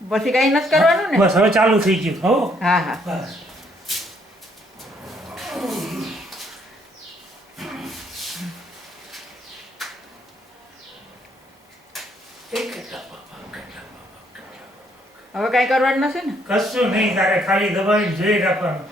પછી કઈ નથી કરવાનું ને? બસ હવે ચાલુ થઈ ગયું. હો હા હા. બસ હવે કઈ કરવાનું નથી ને? કશું નહીં, તારે ખાલી દબાવીને જોઈ રાખવાનું.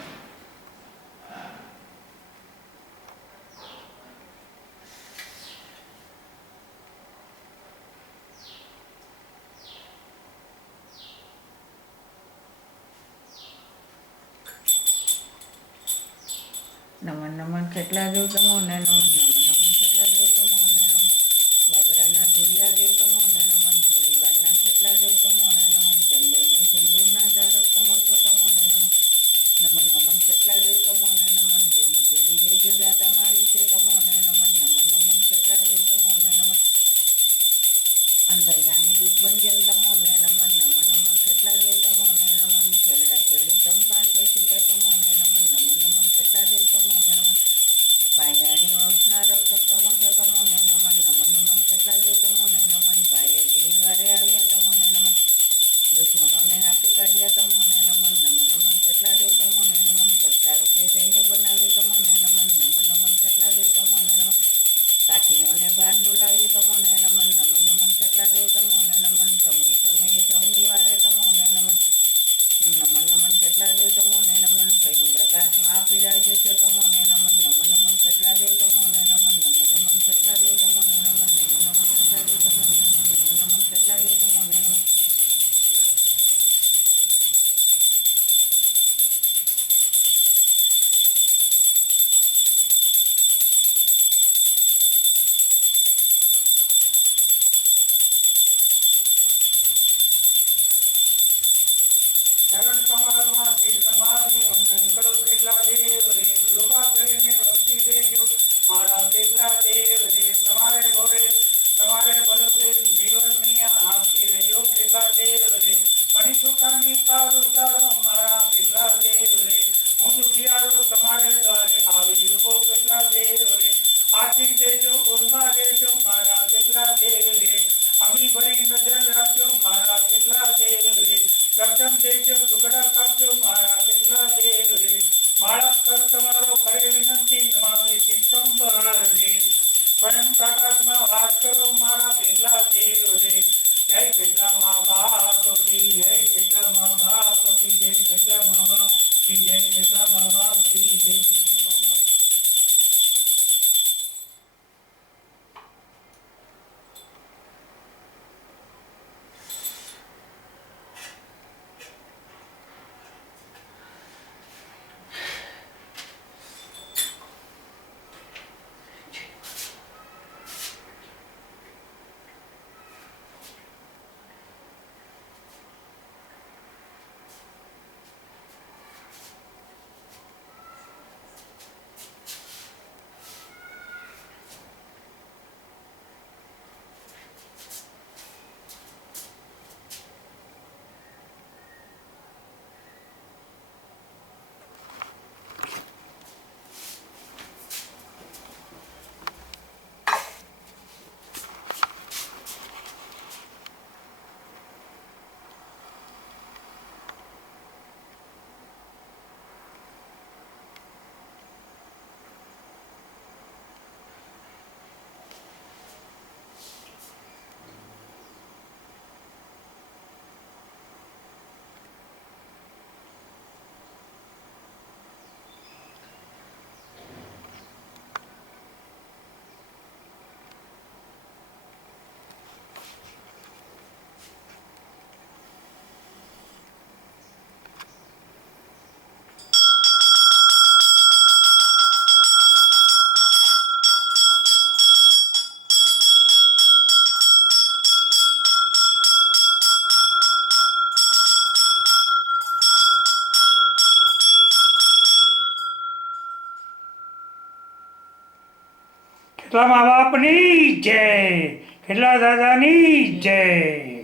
નમન નમન કેટલા દેવ તમો ને નમન નમન નમન કેટલા દેવ તમો ને નમન બાબરાના ધોળિયા દેવ તમો ને નમન ધોળી બારના કેટલા દેવ તમો ને નમન ચંદનની સિંદૂરના ધારક તમો છો તમો ને નમન નમન નમન કેટલા દેવ તમો ને નમન દેવી દેવી જય જગા તમારી છે તમો ને નમન નમન નમન કેટલા દેવ તમો ને નમન અંતર્યામી દુઃખ ભંજન તમો ને નમન નમન નમન કેટલા દેવ તમો ને નમન છેડા છેડી તમ પાસે છૂટે તમો ને નમન નમન નમન કેટલા દેવ તમો ને નમન ભાયાની વંશના રક્ષક તમો છો તમો ને નમન નમન નમન કેટલા દેવ તમો ને નમન ભાઈએ જેની વારે આવ્યા તમો ને નમન દુશ્મનોને હાથી કાઢ્યા તમો ને નમન નમન નમન કેટલા દેવ તમો ને નમન પડતા રૂપે સૈન્ય બનાવ્યું તમો ને નમન નમન નમન કેટલા દેવ તમો ને નમન કાઠીઓને ભાન ભૂલાવ્યું તમો ને નમન નમન નમન કેટલા દેવ તમો ને નમન સમય સમયે સૌની વારે તમો ને નમન નમન નમન કેટલા દેવ તમો ને નમન સ્વયં પ્રકાશમાં પીરાજો છો તમો ને નમન નમન નમન કેટલા દેવ તમો ને નમન નમન નમન કેટલા દેવ તમો ને નમન નમન નમન કેટલા દેવ તમો ને નમન નમન નમન કેટલા દેવ તમો ને નમન ચરણ કમળમાં શીશ નમાવી વંદન કરો કેટલા દેવ રે, કૃપા કરીને ભક્તિ દેજો મારા કેટલા દેવ રે. તમારે ભોરે તમારે ભરોસે જીવન નૈયા આપતી રહેજો કેટલા દેવ રે. મણી સુખાની પાર ઉતારો મારા કેટલા દેવ રે. હું દુખિયારો તમારે દ્વારે આવી રૂપો કેટલા દેવ રે. આર્થિક દેજો ઉર્મા રહેજો મારા કેટલા દેવ રે. અમી ભરી નજર રાખજો મારા કેટલા દેવ રે. પ્રથમ દેજો ટુકડા કાપજો મારા કેટલા દેવ રે. બાળક કર તમારો કરે વિનંતી નમાવે શીતમ બહાર રે. સ્વયં પ્રકાશમાં વાસ કરો મારા કેટલા દેવ રે. જય કેટલા મા બાપ કી જય, કેટલા મા બાપ કી જય, કેટલા મા બાપ કી જય, કેટલા મા બાપ કી જય, કેટલા મા બાપ. કેટલા મા બાપની જય, કેટલા દાદાની જય.